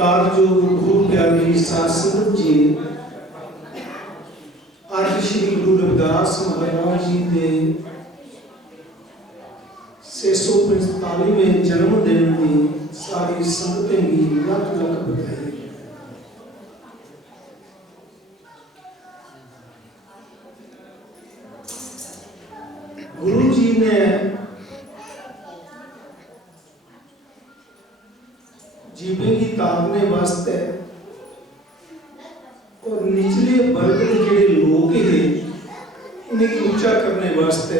सत्कारयोग गुरु प्यारे साध संगत जी, आज श्री गुरु रविदास महाराज जी के 645वें जन्मदिन की सारी संगतें की लख लख बधाई। गुरु जी ने जीवन की ताकने वास्ते और निचले वर्ग के ਜਿਹੜੇ लोग हैं इन्हें ऊंचा करने वास्ते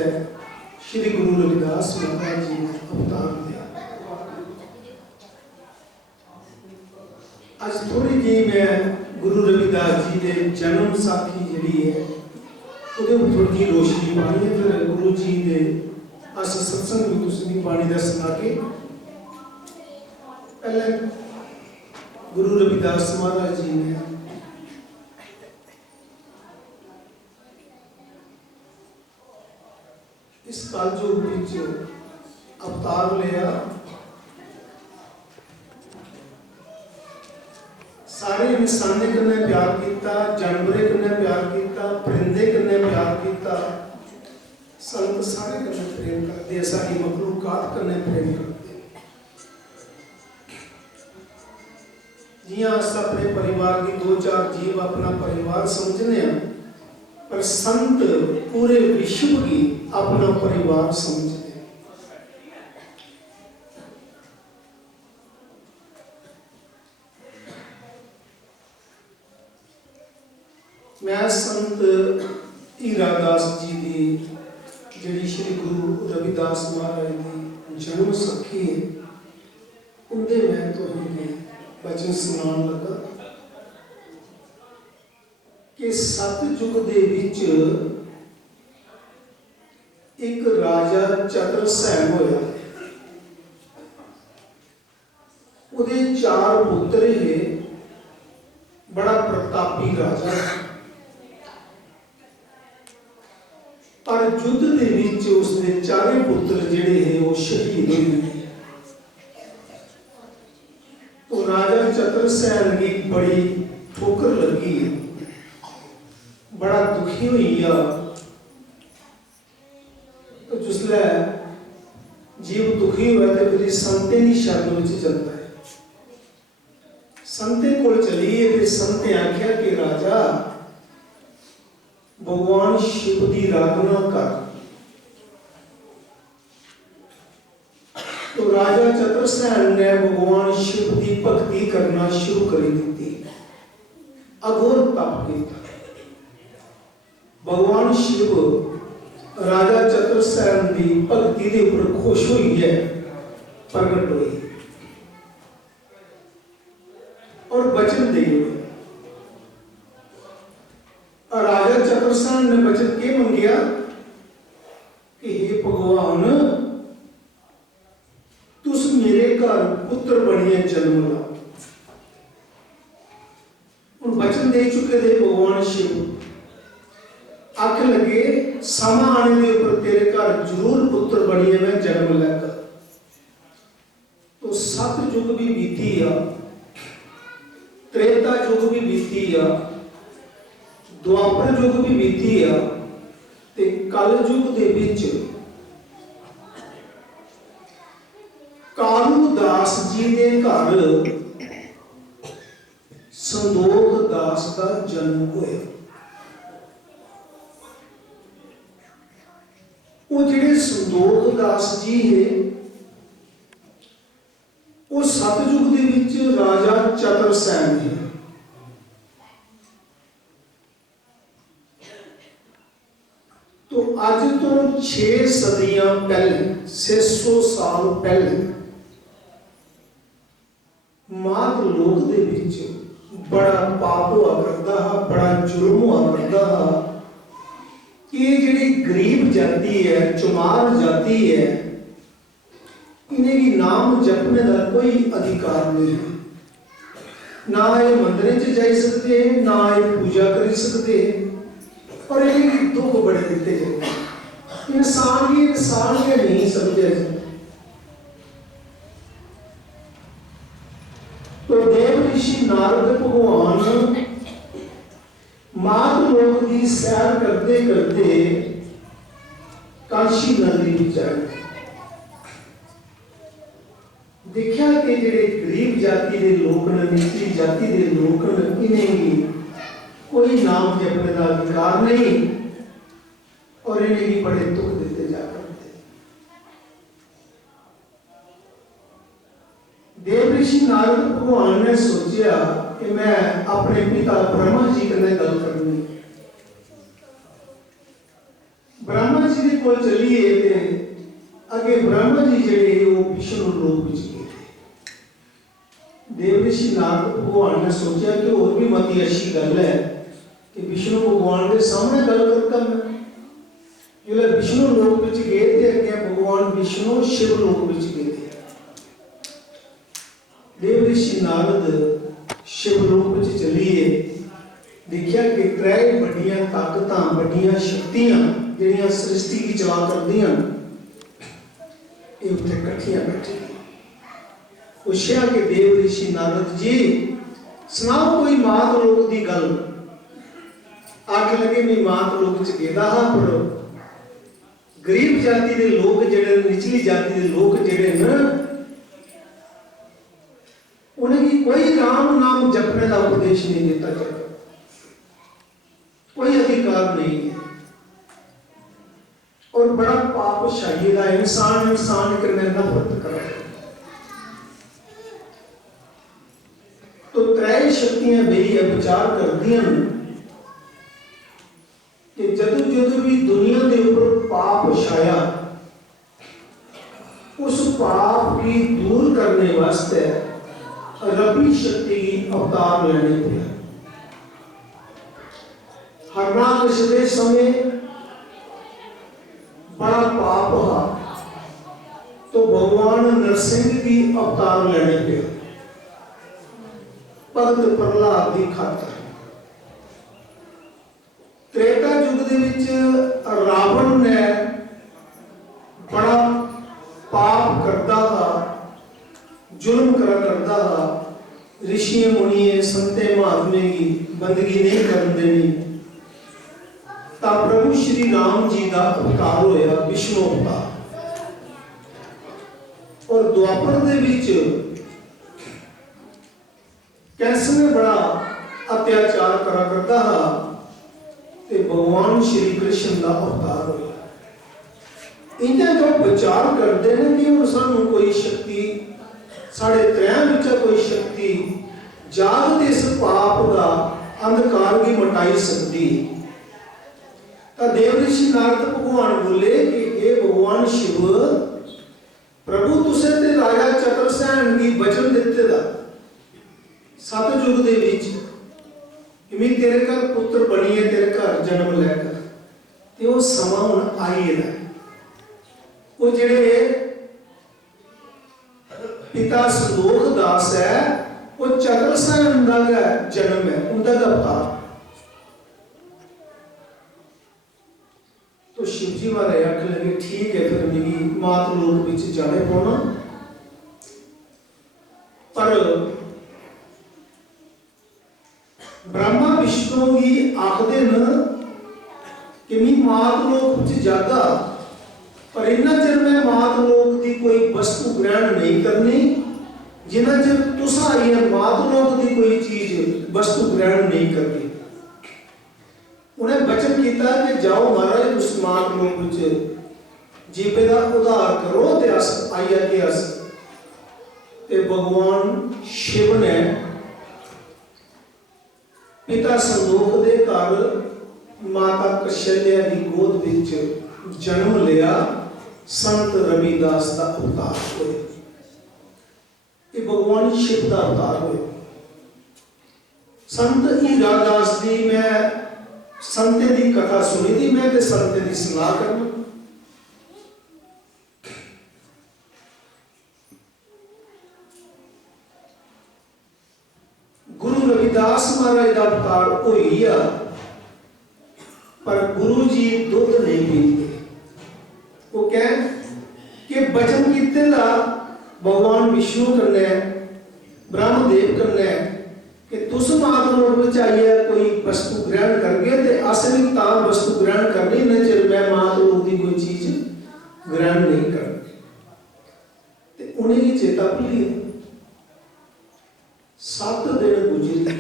श्री गुरु रविदास महाराज जी ने अवतार दिया। आज थोड़ी जी मैं गुरु रविदास जी के जन्म साखी जी है थोड़ी जी रोशनी पानी है, फिर गुरु जी के अस सत्संग भी तुम पानी का सुना के पहले गुरु रविदास महाराज जी ने इस कालयोग विच अवतार लिया। सारे इंसाने कन्ने प्यार किया, जानवरे कन्ने प्यार किया, परिंदे कन्ने प्यार किया, संत सारे कन्ने प्रेम करते, सारी मखलूकात कन्ने प्रेम करते। जियां अस अपने परिवार की दो चार जीव अपना परिवार समझने हैं, पर संत पूरे विश्व की अपना परिवार समझते हैं। मैं संत हीरादास जी की जी श्री गुरु रविदास महाराज की जन्म सखी है उनके मैं तो बचन सुनान लगा कि सतयुग दे विच एक राजा चतुरसैन होया। उहदे 4 पुत्र है, बड़ा प्रतापी राजा। पर युद्ध दे विच उसने 4 पुत्र जिहड़े है वो शहीद हुए। तो राजा चतुरसैन की बड़ी ठोकर लगी है, बड़ा दुखी हुई। तो जिसले जीव दुखी हुआ तो फिर संते की शरण में चलता है। संते को चलिए तो संते आख्या कि राजा भगवान शिव की आराधना कर। तो राजा चतुरसैन ने भगवान शिव की भक्ति करना शुरू कर दी, अघोर तप किया। भगवान शिव राजा चतुरसैन की भक्ति के ऊपर खुश हुई है, प्रगट हुई और वचन दे हुए। राजा चतुरसैन ने वचन के मंगिया कि हे भगवान तुस मेरे घर पुत्र बनिए जन्म ला। वचन दे चुके थे भगवान शिव, आख लगे समा आने के ऊपर तेरे घर जरूर पुत्र बनिए मैं जन्म लेगा। तो सतयुग भी बीती आ, त्रेता युग भी बीती आ, द्वापर युग भी बीती आ, ते कल युग दे विच कालू दास जी के घर संदोख दास का जन्म होया। वो जिहड़े संदोख दास जी है वो सतयुग दे विच राजा चतुरसैन है। तो अज तो 6 सदियां पहले 600 साल पहले मात लोक दे विच बड़ा पाप हुआ करता, बड़ा जुल्म हुआ करता। ये जिहड़ी गरीब जाति है, चुमार जाति है, इन्हें भी नाम जपने का कोई अधिकार नहीं है। ना ये मंदिर च जा सकते, ना ये पूजा कर सकते, और ये दुख बड़े दिते जाते। इंसान ही इंसान के नहीं समझे जाते। तो देव ऋषि नारद भगवान मात लोक की सैर करते करते काशी नगरी में जाए। देखा कि जेडे गरीब जाति के लोग ने, निचली जाति के लोग ने, इन्हें भी कोई नाम जपने का अधिकार नहीं और इन्हें भी बड़े दुख देते जा करते। देव ऋषि नारद भगवान ने सोचा कि मैं अपने पिता ब्रह्मा जी कने गल करनी। ब्रह्मा जी के कोल चलिए ते अगे ब्रह्मा जी जेडे वो विष्णु लोक विच गए। देव ऋषि नारद भगवान ने सोचा कि और भी मती अच्छी गल है कि विष्णु भगवान के सामने गल करता मैं। जो विष्णु लोक विच गए थे अगे भगवान विष्णु शिव लोक विच गए थे। देव ऋषि नारद शिव लोक विच चलिए देखिया कि त्रै बड़ियां ताकतां, बड़ियां शक्तियां जिहड़ियां सृष्टि की चला करदियां ये उत्थे इकट्ठियां बैठी। पूछा कि देव ऋषि नारद जी सुनाओ कोई मात लोक की गल। आख लगे मैं मात लोक च गेदा हाँ पर गरीब जाति के लोग जिहड़े, निचली जाति के लोग जिहड़े न, उन्हें कोई राम नाम जपने का उपदेश नहीं देता जाता, कोई अधिकार नहीं है और बड़ा पाप शाही का इंसान करने नफरत कर। तो त्रै शक्तियां मेरी विचार करदियां कि जदों जदों भी दुनिया के ऊपर पाप छाया उस पाप की दूर करने वास्ते रबी शक्ति अवतार लेने पे। हरनाकश के समय बड़ा पाप हुआ तो भगवान नरसिंह की अवतार लेने पे भगत प्रहलाद की खातर। त्रेता युग दे विच रावण ने बड़ा पाप करता था, जुल्म करता था, ऋषि मुनिए संते महात्मे की बंदगी नहीं करन देनी। तब प्रभु श्री राम जी का अवतार होया विष्णु अवतार। और द्वापर दे विच कैसे में बड़ा अत्याचार करा करता था ते भगवान श्री कृष्ण का अवतार होया। इन्हें जो विचार करते हैं कि हम सानू कोई शक्ति साढ़े त्रैं विच कोई शक्ति जाग इस पाप का अंधकार भी मिटाई सकती। तो देव ऋषि नारद भगवान बोले कि हे भगवान शिव प्रभु तुसे ते राजा चतुरसेन की वचन दिते दा सतयुग दे विच मैं तेरे घर पुत्र बनिए, तेरे घर जन्म लैकर ते वो समा हुण आई है। वो जेड़े पिता संदोख दास है वो चतुरसेन दा जन्म है, उनका अवतार। तो शिव जी महाराज आख लगे ठीक है फिर मेरी मात लोक विच जाने पौना। पर ब्रह्मा विष्णु ही आखदे न कि मैं मात लोक विच जागा पर इन्ना चਿਰ मैं मात लोक की कोई वस्तु ग्रहण नहीं करनी जिन्ना चਿਰ तुसा ये मात लोक की कोई चीज वस्तु ग्रहण नहीं करनी। उन्हें वचन किया कि जाओ महाराज उस मात लोक विच जीवे का उद्धार करो ते अस आइया के अस ते भगवान शिव ने पिता संदोख दे घर माता कौशल्या की गोद विच जन्म लिया। संत रविदास का अवतार हुए। ये भगवान शिव का अवतार हुए। संत हीरादास जी मैं संते की कथा सुनी थी, मैं ते संते की सलाह करना। गुरु रविदास महाराज का अवतार हुई आ पर गुरु जी दूध नहीं पीते। वो कह कि वचन कितने दा भगवान विष्णु करने ब्रह्मदेव करने कि तुस मात लोक विच आइए कोई वस्तु ग्रहण करके ते असली तां वस्तु ग्रहण करनी न चिर मैं मात लोक की कोई चीज ग्रहण नहीं करनी। ते उन्हें की चेता भुली 7 दिन गुजरे,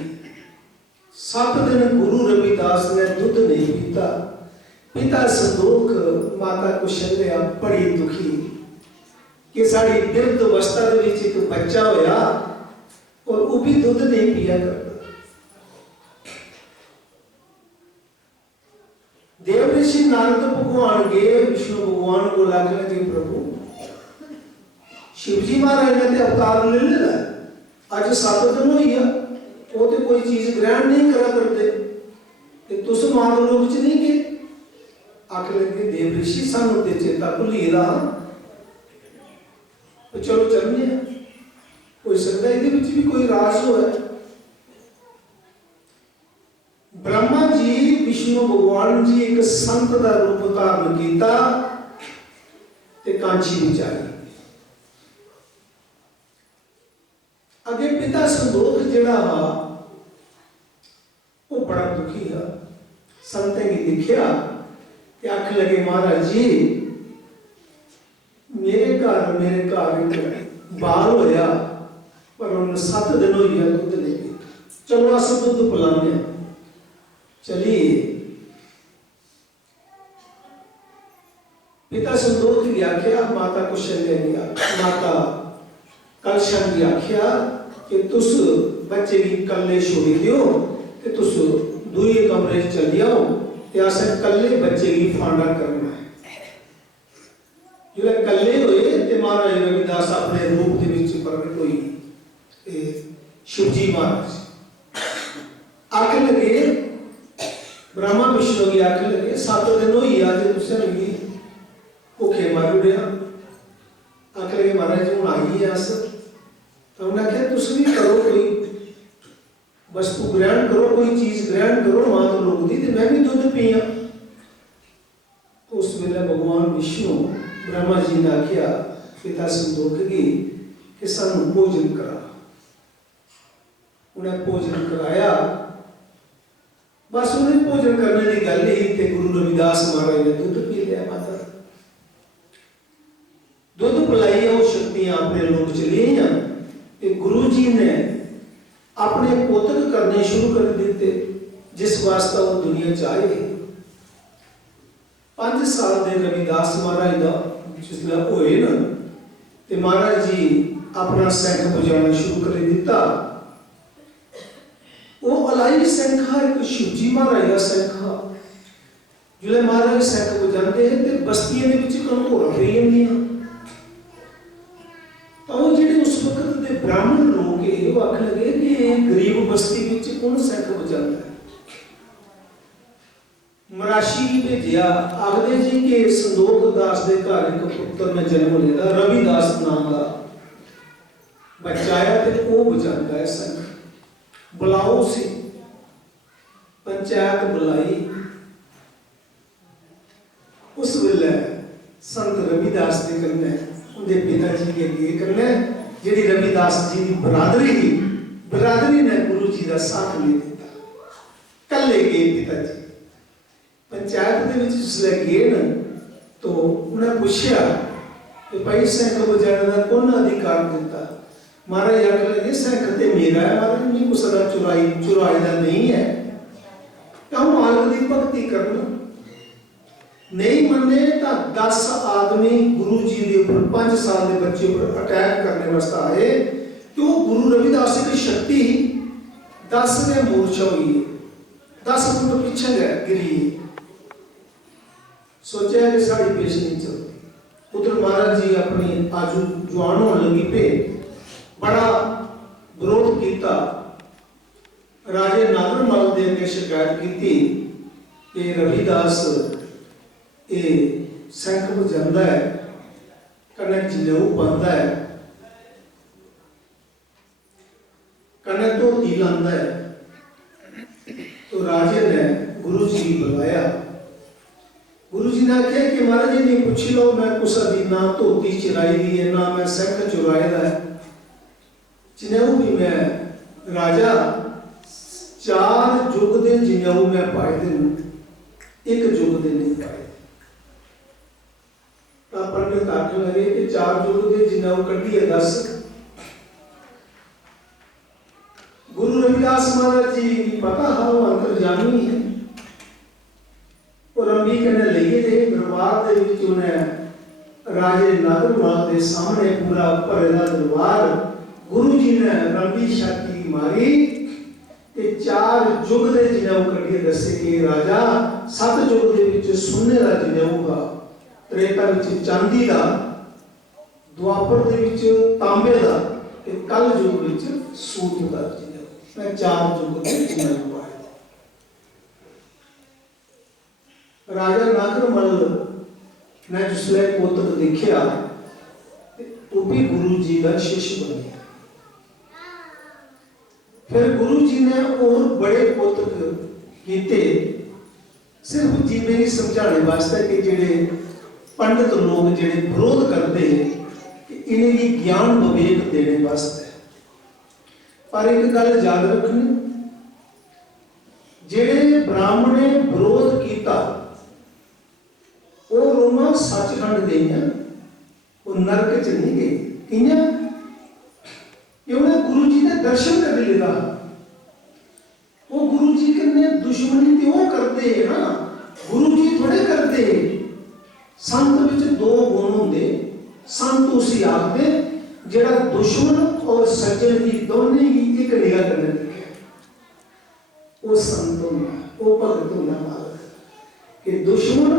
7 दिन गुरु रविदास ने दुध नहीं पीता। पिता संदोख माता कुशल्या बड़ी दुखी कि साड़ी वृद्ध अवस्था दे विच एक बच्चा होया और वो भी दुध नहीं पिया करता। देव ऋषि नारद भगवान गए विष्णु भगवान को लाके लगे प्रभु शिवजी महाराज ने ते अवतार ले लिया, आज 7 दिन हो गया वो तो कोई चीज ग्रहण नहीं करा करते ते तुस मात लोक च नहीं गए। आख लगे देव ऋषि सानू ते चेता भुली रहा, तो चलो चलने हो सकता है भी कोई राज हो है। ब्रह्मा जी विष्णु भगवान जी एक संत का रूप धारण किया ते कांची विच आए। अगे पिता संदोख जिहड़ा वा वो बड़ा दुखी है। संतें की दिखिया कि आख लगे महाराज जी मेरे घर बाल होया पर उन्हें 7 दिन हो गया दुध नहीं पीता, चलो अस दुध पिलाने। चलिए पिता संदोख की आख्या माता कुशल्या की माता कलशा की आख्या कि तुस बच्चे की कल्ले छोड़ी दियो कि तुस दूसरे कमरे चली आओ ते असें कल्ले बच्चे की फांडा करना है। जिहड़े कल्ले होए ते महाराज रविदास अपने रूप दे विच प्रगट होई शिवजी महाराज आके लगे ब्रह्मा विष्णु की आके लगे 7 दिन हो गया जे तुसें मिगी भुखे मार उड़िया। आके लगे महाराज जी हुण आई अस तो उन्हें आख्या तुस भी करो कोई वस्तु ग्रहण करो, कोई चीज ग्रहण करो मात लोक दी ते मैं भी दुध पिया। उस वेले भगवान विष्णु ब्रह्मा जी ने आख्या पिता संदोख की कि सानू भोजन करा। उन्हें भोजन कराया, बस उन्हें भोजन करने की गल ही ते गुरु रविदास महाराज ने दुध पी लिया। माता दुध पिलाई वो शक्तियां अपने लोग चली ते गुरु जी ने अपने पोतक करने शुरू कर दिते जिस वास्ते वो दुनिया च आए। 5 साल के रविदास महाराज का जिसले होए ना ते महाराज जी अपना सैंख बजाना शुरू कर दिता। वो अलाई सैंखा एक शिवजी महाराज का सैंखा जिले महाराज सैंख बजाते हैं ते बस्तियों के विच घनघोरा पई जांदियां। तो वो जिहड़े उस वक्त के ब्राह्मण लोग है वो आख लगे कि गरीब बस्ती विच कौन सैंख बजाता है। मराशी भेजिया आखदे जी कि संदोख दास के घर एक पुत्र ने जन्म लिया रविदास नाम का बच्चा आया ते वो बजाता है सैंख। बुलाओ सी पंचायत बुलाई। उस वेले संत रविदास के कन्ने उनके पिताजी के अगे कन्ने जिहड़ी रविदास जी की बरादरी ने गुरु जी का साथ ले दिता। कल्ले गए पिताजी पंचायत के विच जिसले गए न तो उन्हें पूछा कि भाई सैंख बजाने का कौन अधिकार दिता। महाराज आख लगे सैंख ते मेरा है, महाराज नहीं कुछ चुराई का नहीं है। क्यों मालक की भक्ति करना नहीं मन्ने तो 10 आदमी गुरु जी के ऊपर 5 साल के बच्चे पर अटैक करने वास्ते आए तो गुरु रविदास की शक्ति 10 ने मूर्छा हुई 10 फुट पीछे गिरी। सोचा कि साड़ी पेश नहीं चलती। उधर महाराज जी अपनी आजू जवान होने लगी पे बड़ा विरोध किया। राजे नागरमल दे अगे शिकायत की कि रविदास ये सैंख बजाता है कन्ने जनेऊ पाता है कन्ने धोती लांदा है। तो राजे ने गुरु जी बुलाया। गुरु जी ने आख्या कि महाराज जी ने पूछ लो मैं कुछ दी ना धोती चुराई दी है ना मैं सैंख चुराए दा है। जनेऊ भी मैं राजा चार युग दे जिनेऊ मैं पाए दिन एक युग दे नहीं पाए। पंडित आखन लगे कि चार युग दे जिनेऊ कढ़िए दस। गुरु रविदास महाराज जी पता है वो अंतर्जामी है। और रंबी कहने लगे थे दरबार दे विच उन्हें राजे नागरवाल के सामने पूरा भरेला दरबार गुरु जी ने रंबी छाती मारी ते चार युग दे जिनेऊ कढ़िए दसे कि राजा सत युग दे विच सोने दा जिनेऊ गा, त्रेता विच चांदी दा, द्वापर दे विच तांबे दा ते कल युग विच सूत दा जिनेऊ। मैं चार युग दे जिनेऊ पाए। राजा नागरमल ने जिसले पुत्र देखिया वो भी गुरु जी का शिष्य बन गया। फिर गुरु जी ने और बड़े पुत्र किए सिर्फ जी में समझाने वास्ते कि जेडे पंडित लोग जेडे विरोध करते हैं कि इन्हें ज्ञान विवेक देने वास्ते। पर एक गल याद रखनी, जेडे ब्राह्मण ने विरोध किया वो रोमा सचखंड गई, वो नरक च नहीं गई। कियां? गुरु जी ने दर्शन कर लिया। वो गुरु जी के दुश्मनी तो वो करते है ना, गुरु जी थोड़े करते। संत विच दो गुण होंगे। संत उसी आखते जेड़ा दुश्मन और सज्जन की दोनों ही एक निगाह करने लगे, वो संत होना, वो भगत होना मालक कि दुश्मन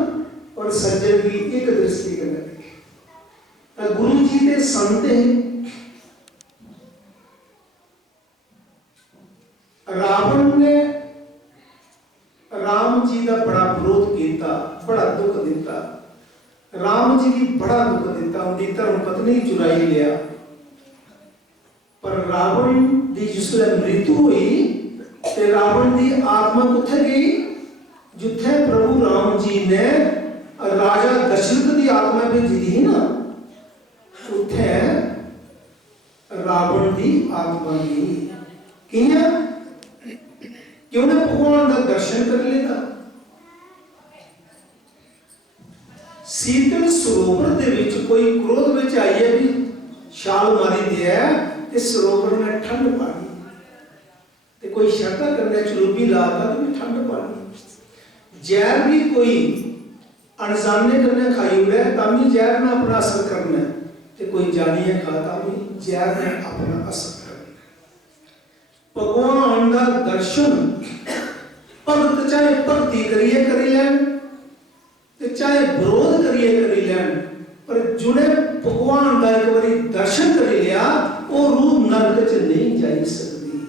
और सज्जन की एक दृष्टि करने लगे। गुरु जी के संत हैं। रावण ने राम जी का बड़ा विरोध किया, बड़ा दुख दिता, राम जी की बड़ा दुख दिता, उनकी धर्म पत्नी चुराई लिया। पर रावण की जिसले मृत्यु हुई तो रावण की आत्मा कुत्थे गई? जिथे प्रभु राम जी ने राजा दशरथ की आत्मा भेजी थी ना, उथे रावण की आत्मा गई। कियां? क्यों ने भगवान का दर्शन कर लेता। शीतल सरोवर दे विच कोई क्रोध विच आई है भी छाल मारी दिया, इस सरोवर में ठंड पानी, ते कोई शर्ता करने चुरूबी लाता तो भी ठंड पानी। जहर भी कोई अनजाने करने खाई हुआ है तभी जहर ने अपना असर करना है, तो कोई जानिए खाता भी जहर ने अपना असर करना। भगवान का दर्शन भगत चाहे भक्ति करिए करी लैन, चाहे विरोध करिए करी लैन, पर जुने भगवान का एक बारी दर्शन कर लिया वो रूह नरक च नहीं जा सकती।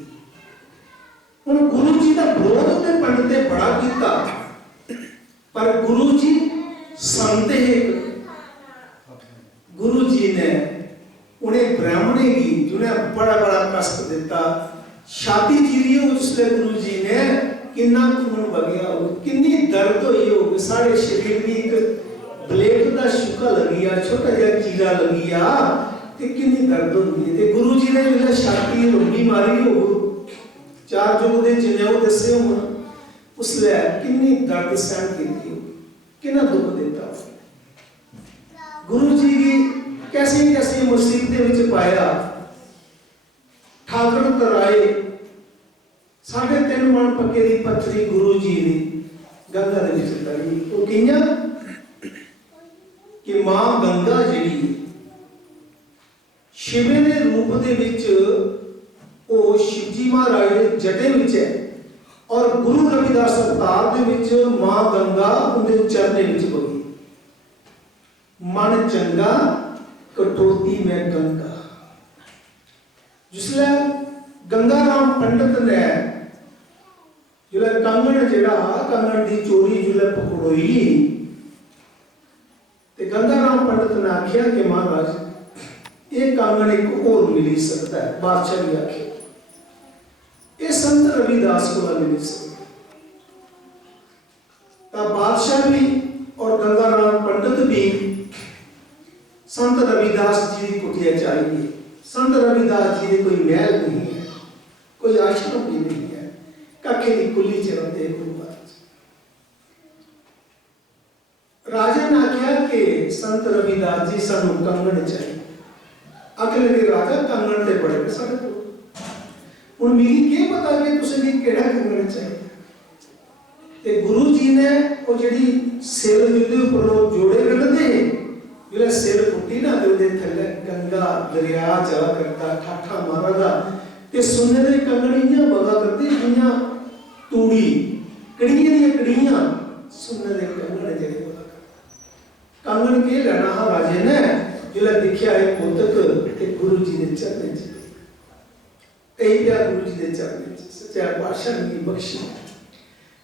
हुण गुरु जी का विरोध ते पंडित ने बड़ा किया, पर गुरु जी संत है। गुरु जी ने उन्हें ब्राह्मणी की जिन्हें बड़ा बड़ा कष्ट दिता, छाती चीरी उसने गुरु जी ने किन्ना खून बगया हो, किन्नी दर्द हुई हो, सारे शरीर में एक ब्लेड का शुका लगी आ, छोटा जहा चीरा लगी आ, ते किन्नी दर्द होती है। ते गुरु जी ने जो छाती रोगी मारी हो, चार युग दे जिनेऊ दसे हो, उसले किन्नी दर्द सहन की हो, किन्ना दुख देता। गुरु जी की कैसी कैसी मुसीबतें विच पाया। ठाकर तराए 3.5 मन पक्के की पत्थरी गुरु जी ने गंगा दे विच तरी। वो कियां कि मां गंगा जिहड़ी शिवे दे रूप दे विच ओ शिवजी महाराज दे जटे विच है, और गुरु रविदास अवतार दे विच मां गंगा उनके चरने विच बगी। मन चंगा कटौती में गंगा। जिसले गंगा राम पंडित ने जिले कंगन जेड़ा कंगन की चोरी जिले पकड़ोई, ते गंगा राम पंडित ने आख्या कि महाराज ये कंगन एक और मिल सकता है। बादशाह भी आखे ये संत रविदास को मिल सकता। बादशाह भी और गंगा राम पंडित भी संत रविदास जी की कुटिया चाहिए। संत रविदास जी ने कोई महल नहीं है, कोई आश्रम भी नहीं है, काखे की कुली च रहिंदे गुरु महाराज। राजे ने आख्या कि संत रविदास जी सानू कंगण चाहिए। अगले दिन राजा कंगण ते बड़े सारे को हुण मिगी क्या पता कि तुसें भी केड़ा कंगण चाहिए। ते गुरु जी ने वो जिहड़ी सिर जिहदे उपर जोड़े गढ़दे जिहड़ा सिर फुटी ना ते उहदे थल्ले गंगा दरिया चला करदा ठाठा मारदा ते सुन्ने दे कंगण इयां बगा करदे जियां तूड़ी कड़ियां दी कड़ियां सुन्ने दे कंगण जिहड़े बगा करदे। कंगण के लेना हा राजे ने जिहड़ा दिखया है कोतक ते गुरु जी दे चरणें च कई प्यार गुरु जी दे चरणें च सच्चा पातशाह ने बख्शी।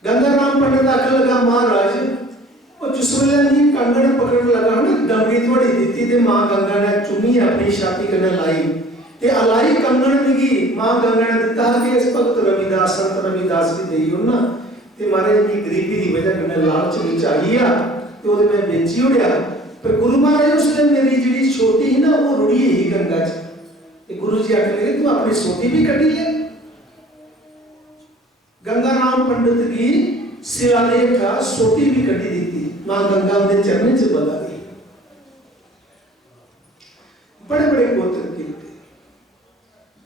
गंगा राम पंडित आखन लगा महाराज और जिस वेले नहीं कंगण पकड़ लगा ना दमड़ी थोड़ी दी ते मां गंगा ने चुमी अपनी छाती कने लाई ते अलाई कंगण मिगी मां गंगा ने दिता कि इस भगत रविदास संत रविदास की देई ना ते मारे की गरीबी की वजह कने लालच विच आई आ ते ओदे मैं बेची उड़िया। पर गुरु महाराज उसने मेरी जिहड़ी छोटी ही ना वो रुड़ी ही गंगा च ते गुरु जी आखन लगे तू अपनी सोटी भी कड्डी ले। गंगा राम पंडित की शिलालेख था सोटी भी कटी दी थी मां गंगा उनके चरणों से बगा गई। बड़े बड़े गोत्र कीते।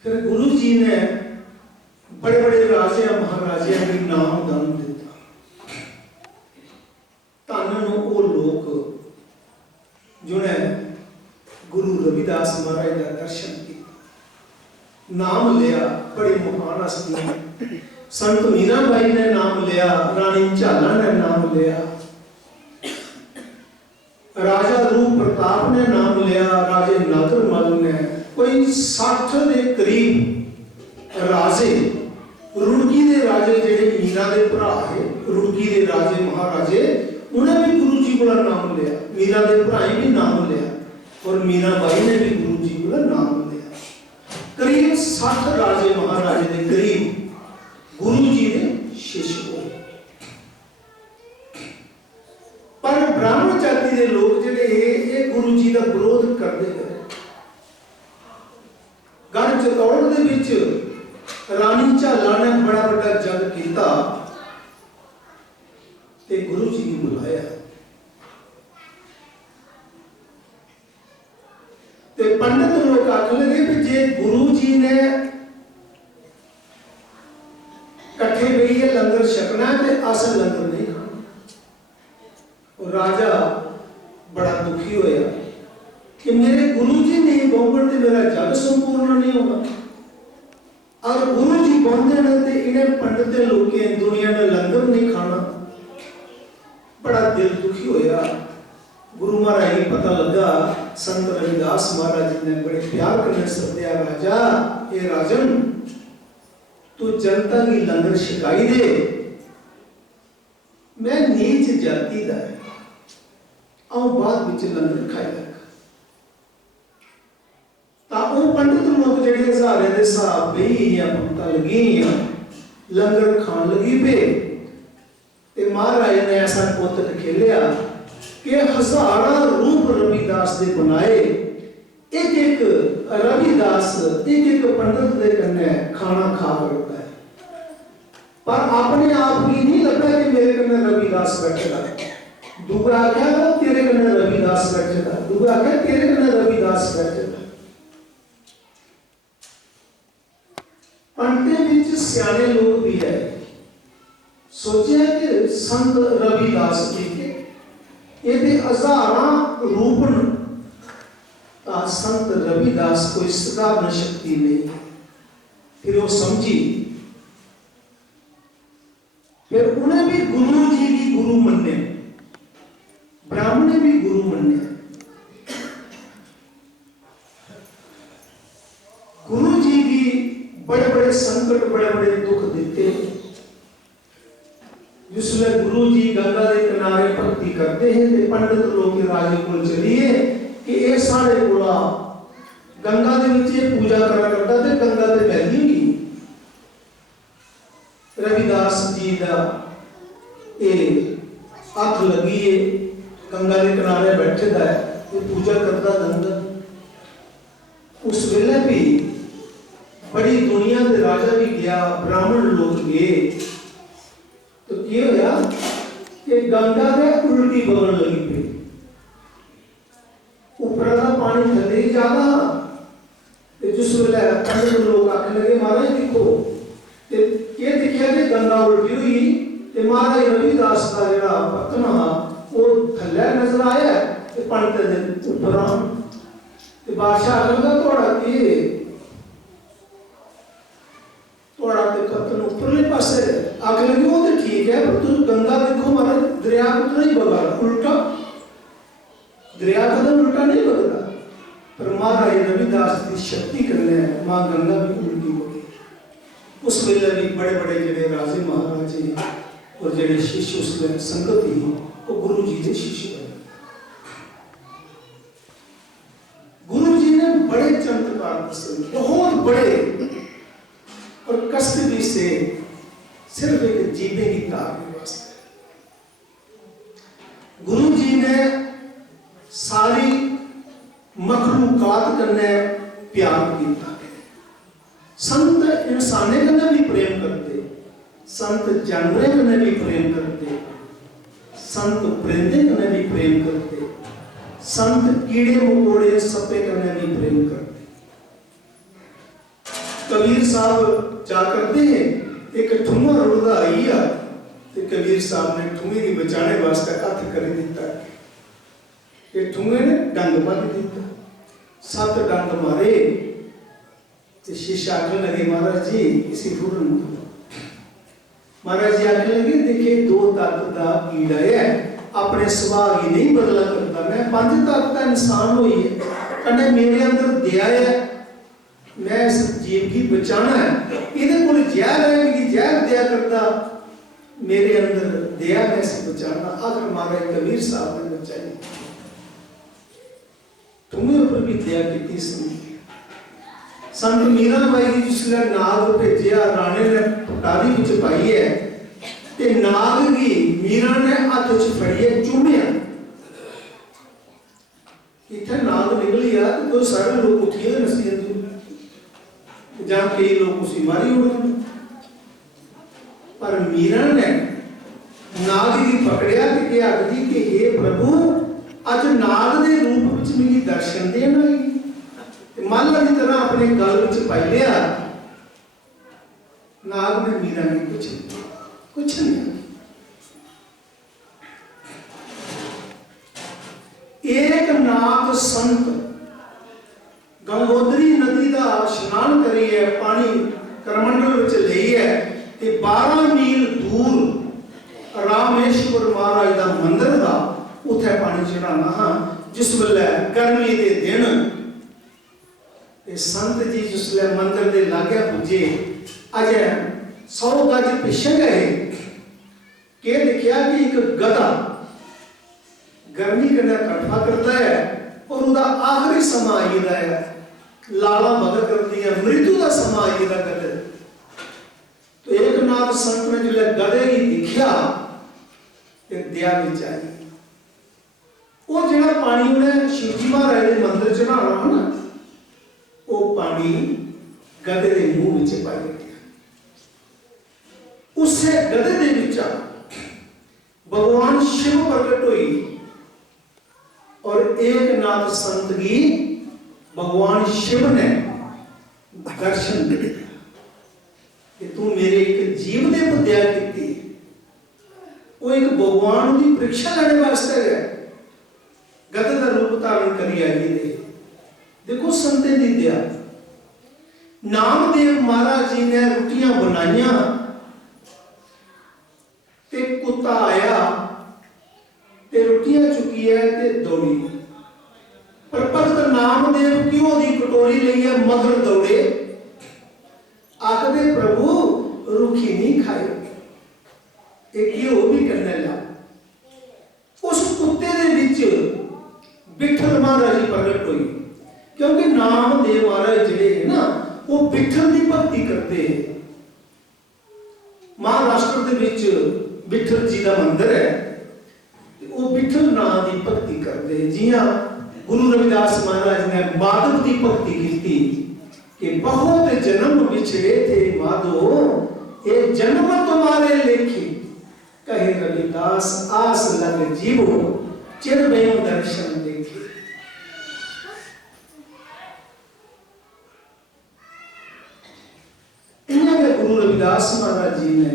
फिर गुरु जी ने बड़े बड़े राजे महाराजे के नाम दान दिता। धन वो लोग जिन्हें गुरु रविदास महाराज का दर्शन किया नाम लिया। बड़ी महान हस्तियां संत मीराबाई ने नाम लिया, रानी झाला ने नाम लिया, राजा रूप प्रताप ने नाम लिया, राजे नागरमल ने कोई 60 के करीब राजे रुड़की के राजे जेडे मीरा के भरा है रुड़की के राजे महाराजे उन्हें भी गुरु जी को नाम लिया। मीरा के भराई भी नाम लिया और मीराबाई ने भी गुरु जी को नाम लिया। करीब 60 राजे महाराजे के करीब गुरु जी ने शिष्य हो। पर ब्राह्मण जाति के लोग जिहड़े ये गुरु जी का विरोध करते गए। गढ़ चतौड़ दे विच रानी झाला ने बड़ा बड़ा जग किया ते गुरु जी ने बुलाया ते पंडित लोग आखन लगे कि जे गुरु जी ने कट्ठे बहिए लंगर छकना ते अस लंगर नहीं खाना। और राजा बड़ा दुखी होया कि मेरे गुरु जी नहीं बहुमत ते मेरा जग संपूर्ण नहीं होगा। और गुरु जी बोलते हैं ते इन्हें पंडित लोगों दुनिया ने लंगर नहीं खाना। बड़ा दिल दुखी होया। गुरु महाराज को पता लगा संत रविदास महाराज ने बड़े प्यार करने सद्या राजा ये राजन तू जनता की लंगर शिकाई दे। मैं नीच जाति दा आओ बाद विच लंगर खाई लगा। वो पंडित लोग जेडे हजारे दे हिसाब बही या भगता लगी लंगर खान लगी पे ते महाराज ने ऐसा कोतक खेलिया कि हजारा रूप रविदास दे बनाए। एक एक रविदास एक एक पंडित दे कन्ने खाना खा करता है पर अपने आप ही नहीं लगता कि मेरे कन्ने रविदास बैठेगा। दूसरा आख्या वो तेरे कन्ने रविदास बैठेगा, दूसरा आख्या तेरे कन्ने रविदास बैठेगा। पंडित विच सियाने लोग भी है। सोचा कि संत रविदास जी के ये हजारा रूप संत रविदास कोई साधारण शक्ति नहीं। फिर वो समझी। फिर उन्हें भी गुरु जी की गुरु मन्ने, ब्राह्मण भी गुरु मन्ने। गुरु जी की बड़े बड़े संकट बड़े बड़े दुख देते जिसमें गुरु जी गंगा के किनारे भक्ति करते हैं ते पंडित लोग राजे को चलिए कि ये सारे कोला गंगा के नीचे पूजा करा करता ते गंगा ते बहती नहीं। रविदास जी का ये हाथ लगी है गंगा के किनारे बैठे है ये पूजा करता गंगा। उस वेले भी बड़ी दुनिया के राजा भी गया, ब्राह्मण लोग गए, तो ये होया कि गंगा में उल्टी बगन लगी पई, ऊपर का पानी थले ही जाता। जिस वेले पंडित लोग आखने लगे महाराज देखो, ये देखिया कि गंगा उल्टी हुई, ते महाराज रविदास का जरा पत्तन वो थले नजर आया, ते पानी ते ऊपर आ, ते बादशाह आखने थोड़ा ते पत्तन ऊपरले पासे आखने लगे वो तो ठीक है, पर तू गंगा देखो महाराज दरिया उतना ही बगा उल्टा, दरिया कदम उल्टा नहीं बगता, पर महाराज रविदास की शक्ति करने मां गंगा भी उल्टी हो गई। उस वेले भी बड़े बड़े जड़े राजे महाराजे और जड़े शिष्य उसमें संगत ही वो गुरु जी के शिष्य बने। गुरु जी ने बड़े चमत्कार दर्शन, बहुत बड़े, और कष्ट भी से सिर्फ एक जीवे की तार के वास्ते। गुरु जी ने सारी मखलूकात करने प्यार किया। संत इंसाने कने भी प्रेम करते, संत जानवरे कने भी प्रेम करते, संत परिंदे कने भी प्रेम करते, संत कीड़े मकोड़े सप्पे कने भी प्रेम करते। कबीर साहब जा करते हैं, एक ठुमा रुड़दा आई आ, ते कबीर साहब ने ठुमे की बचाने वास्ते हथ कर दिता, ये ठुमे ने डंग मार दिता, 7 डंग मारे, ते शिष्य आखने लगे महाराज जी इसी फूरन, महाराज जी आखने लगे देखिए 2 तत्व का कीड़ा है, अपने स्वभाव ही नहीं बदला करता, मैं 5 तत्व का इंसान हुई है, कने मेरे अंदर दया है, मैं इस जीव की बचाना है, इधर कोई जहर है कि जहर दया करता, मेरे अंदर दया है इसे बचाना। आखिर महाराज कबीर साहब ने बचाई, तुम्हें ऊपर भी दया की सुनी। संत मीरा बाई जिसने नाग भेजिया, राणे ने पटारी विच पाई है, ते नाग की मीरा ने हाथ च फड़ी है, चूमिया, इतने नाग निकली आ, तो सारे लोग उठिए नसीहत जहां कई लोग उसी मारी उड़े, पर मीरा ने नाग की पकड़िया कि आखदी कि हे प्रभु अज नाग के रूप विच मेरी दर्शन देना ही, माला की तरह अपने गल विच पाई लिया। नाग ने मीरा ने कुछ नहीं। एक नाथ संत गंगोत्री नदी का स्नान करी है, पानी करमंडल विच लई है, ते 12 मील दूर रामेश्वर महाराज का मंदिर था, उथे पानी चढ़ाना। हाँ, जिस वेले गर्मी के दिन संत जी जिसले मंदिर के लागे पुजे, अजय 100 गज पिछे गए, के देखिया कि एक गधा गर्मी करना कटवा करता है, और उसका आखिरी समा आई है, लाला भगत करती है, मृत्यु का समा आई है। तो एक नाथ संत ने जो गधे की दिखिया, दया विच आई, वो जो पानी उन्हें शिवजी महाराज के मंदिर चढ़ाना है ना, वो पानी गधे के मुंह में पाया गया। उससे गधे के विच भगवान शिव प्रकट हुई, और एक नाथ संत की भगवान शिव ने दर्शन दिया कि तू मेरे एक जीव ने दया की। वो एक भगवान की परीक्षा लेने वास्ते है, गधे का रूप धारण करी आई। देखो संते की दया। नामदेव महाराज जी ने रोटियां बनाइया, ते कुत्ता आया ते रोटियां चुकी है ते दौड़ी, पर भगत नामदेव क्यों दी कटोरी ली है, मगर दौड़े, आखदे प्रभु रुखी नहीं खाए, एक घ्यो भी करने ला। उस कुत्ते दे विच विठल महाराज जी प्रगट हुई, क्योंकि नामदेव महाराज जिहड़े है ना, वो विठल की भक्ति करते हैं। महाराष्ट्र दे विच विठल जी का मंदिर है, वो विठल नाम की भक्ति करते हैं। जियां गुरु रविदास महाराज ने माधव की भक्ति की, कि बहुत जन्म बिछड़े थे माधो, ये जन्म तुम्हारे लेखे। कहे रविदास आस लग जीवो, चिर में दर्शन देखे। इन्हें गुरु रविदास महाराज जी ने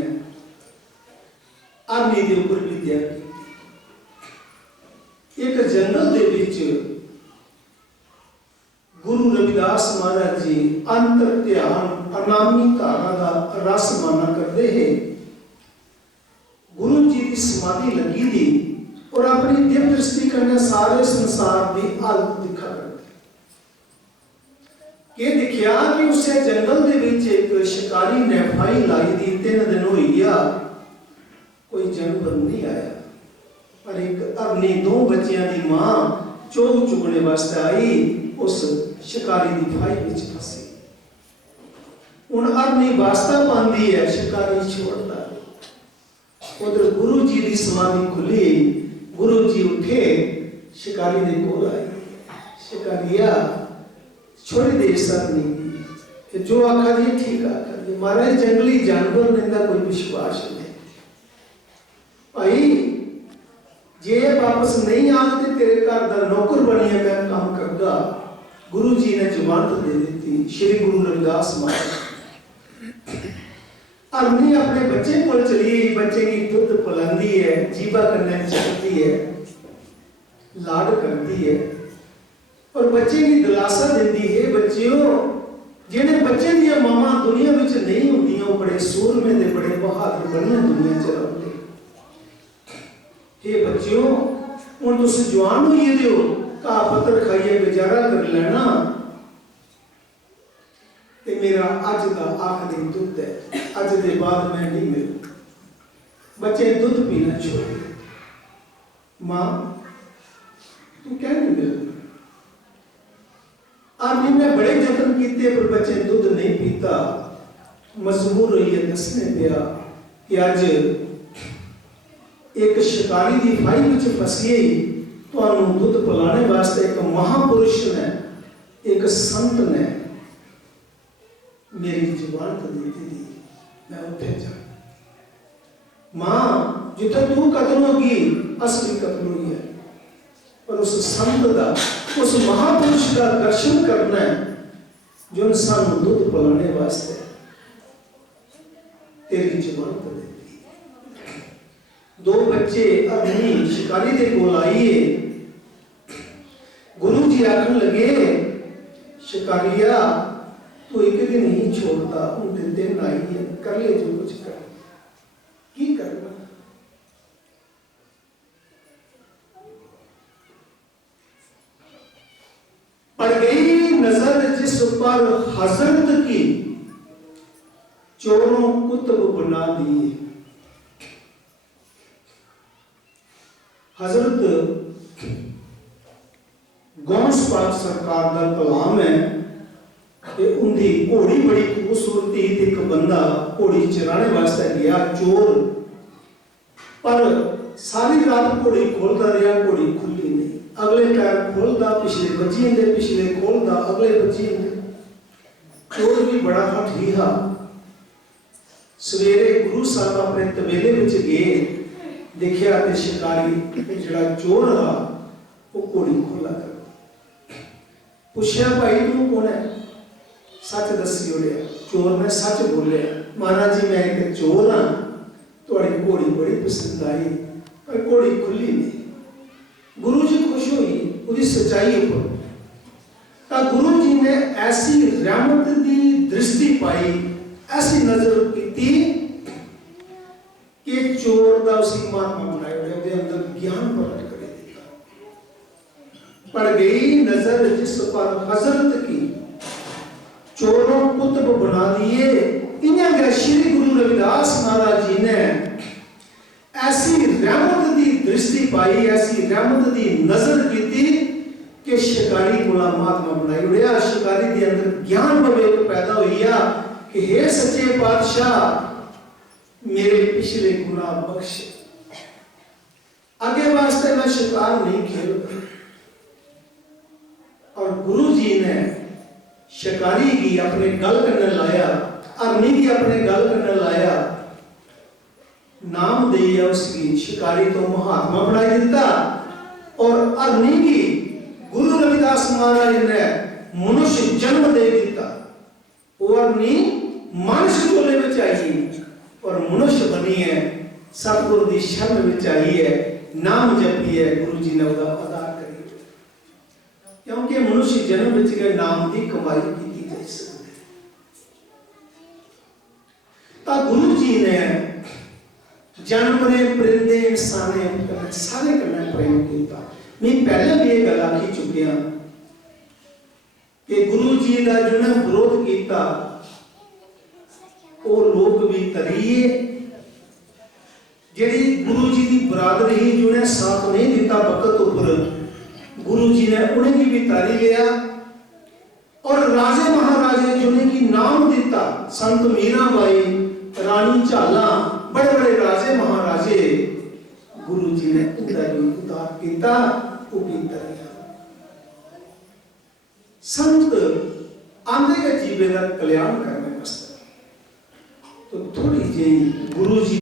आर्मी के ऊपर विद्या की। एक जंगल के बीच गुरु रविदास महाराज जी अंतर ध्यान अनामी धारा का रस माना करते हैं। गुरु जी की समाधि लगी थी और अपनी दिव्य दृष्टि करने सारे संसार की हालत दिखा करते। ये दिखिया कि उसे जंगल के बीच एक शिकारी ने फाई लाई थी। 3 दिन हो गया, कोई जानवर नहीं आया, पर एक अपनी 2 बच्चियां की मां चोग चुगने वास्ते आई, उस शिकारी की फाई में फंसी। उन अपनी वास्ता पांदी है, शिकारी छोड़ता। उधर गुरु जी की समाधि खुली, गुरु जी उठे, शिकारी ने कोल आए। शिकारिया छोड़ी दे सर नहीं कि जो आखा जी ठीक आखा जी। महाराज जंगली जानवर ने का कोई विश्वास नहीं भाई, जे वापस नहीं आते तेरे घर का नौकर बनिए मैं काम करगा। गुरु जी ने जमानत दे दी। श्री गुरु रविदास महाराज अपनी अपने बच्चे को चली, बच्चे की दूध पिलाती है, जीवा करने चलती है, लाड करती है और बच्चे की दिलासा देती है। बच्चियों जिन्हें बच्चे दी मामा दुनिया में नहीं होंगी, वो बड़े सूरमे दे बड़े बहादुर बनिया दुनिया चलाते। हे बच्चियों हुण तुसीं जवान होइए दिओ, घा पत्तर खाइए गुजारा कर लेना। ते मेरा अज का आखिरी दुध है, अज के बाद मैं नहीं मिलूंगा। बच्चे दूध पीना छोड़ दे। मां तू क्या नहीं मिलूंगा? आदमी ने बड़े जतन किए पर बच्चे दूध नहीं पीता। मजबूर हुई है दसने पिया कि अज एक शिकारी की फाई में फसी, तो दूध पिलाने वास्ते एक महापुरुष ने, एक संत ने मेरी जबान तो दी थी, मैं उठे जा। मां जिथे तू कतल होगी असली कतल हुई है, पर उस संत का, उस महापुरुष का दर्शन करना है जो सानू दूध पिलाने वास्ते तेरी जबान तो देती। 2 बच्चे अपनी शिकारी के कोल आइए। गुरु जी आखन लगे शिकारिया तू एक दिन नहीं छोड़ता, उन दिन आई है, कर ले जो कुछ कर। की करना? पड़ गई नजर जिस पर हजरत की, चोरों कुतुब बना दिए। हजरत गौस पाक सरकार का कलाम है कि उनकी घोड़ी बड़ी खूबसूरती। एक बंदा घोड़ी चराने वास्ते गया, चोर, पर सारी रात घोड़ी खोलता रहा, घोड़ी खुली नहीं। अगले टायर खोलता, पिछले बची दे, पिछले खोलता, अगले बची दे। चोर भी बड़ा हठीहा। सवेरे गुरु साहब अपने तबेले में गए, देखिया ते शिकारी जिहड़ा चोर हा वो घोड़ी खोला कर। पूछया भाई तू कौन है? सच दसी उड़े। चोर ने सच बोले, महाराज जी मैं एक चोर हाँ, तुहाडी घोड़ी बड़ी पसंद आई पर घोड़ी खुली नहीं। गुरु जी खुश हुई उसकी सच्चाई पर। गुरु जी ने ऐसी रहमत की दृष्टि पाई, ऐसी नजर की कि चोर का उसी महात्मा बनाया अंदर ज्ञान प्रकट कर दिया। पड़ गई नजर जिस पर हजरत की, चोरों कुतुब बना दिए। इन्हें श्री गुरु रविदास महाराज जी ने ऐसी रहमत की दृष्टि पाई, ऐसी रहमत की नजर की थी कि शिकारी को महात्मा बनाई उड़िया। शिकारी के अंदर ज्ञान विवेक पैदा हुई कि हे सच्चे पातशाह मेरे पिछले गुनाह बख्श, आगे वास्ते मैं शिकार नहीं खेलता। और गुरु जी ने शिकारी की अपने गल कन्ने लाया, हरनी की अपने गल कन्ने लाया, नाम दिया उसकी शिकारी तो महात्मा बनाई दिता। और हरनी की गुरु रविदास महाराज ने मनुष्य जन्म दे दिता। वो हरनी मानस चोले में आई और मनुष्य बनी है, सतगुरु की शरण में आई है, नाम जपी है, गुरु जी ने उसका आधार करी। क्योंकि मनुष्य जन्म विच के नाम की कमाई की जा सकती। तो गुरु जी ने जन्म ने परिंदे इंसाने सारे कन्ने प्रेम किया। मैं पहले भी ये गल आखी चुकिया कि गुरु जी का जिन्हें विरोध किया वो लोग भी तरीए, जी गुरु जी की बरादरी जिन्हें साथ नहीं दिता वक्त उपर, गुरु जी ने उन्हें की भी तारी लिया। और राजे महाराजे जिन्हें की नाम दिता, संत मीराबाई, रानी झाला, बड़े बड़े राजे महाराजे, गुरु जी ने उदार किया, वो भी तरिया। संत आंदे का जीवे का कल्याण करने वास्ते तो थोड़ी जी गुरु जी